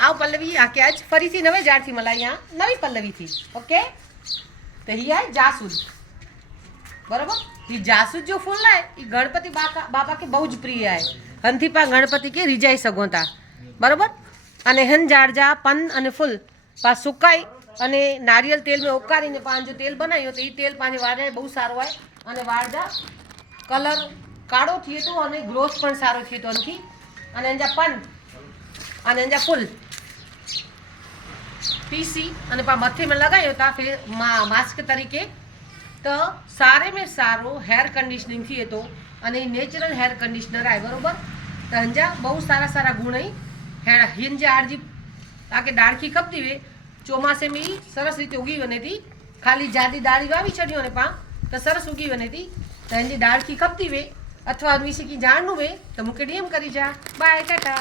आव पल्लवी आके आज फरी थी नवे जार थी मला यहाँ नवी पल्लवी थी ओके। तो ही है जासूद बराबर। ये जासूद जो फूल है ये गणपति बाबा के बहुत प्रिय है। हंथी पा गणपति के रिजाई सगो था बराबर। अने हन झाड़जा पन अने फूल पा सुकाई अने नारियल तेल में उकारीने पान जो तेल बनायो तो ये तेल पानी वाड़े बहुत सारो है। अने वाड़जा कलर काळो थयो तो अने ग्रोथ पण सारो थयो तो अनथी। अने अंजा पन अने अंजा फूल पीसी अने पा मथे में लगायो था फिर मास्क तरीके। तो सारे में सारो हेयर कंडीशनिंग थी तो अने नेचरल हेयर कंडीशनर आए बरोबर। तो हंजा बहुत सारा सारा गुण ही हेयर हिंज आरजी ताके डाळखी कपती वे ચોમાસે में सरस रीते उगी वने थी। खाली जादी डाળી वावी छड़ियो ने पा तो सरस उगी वने थी। तो एनी डाळखी कपती वे अथवा विसे की जाणनु वे तो मुके डीएम करी जा। बाय टाटा।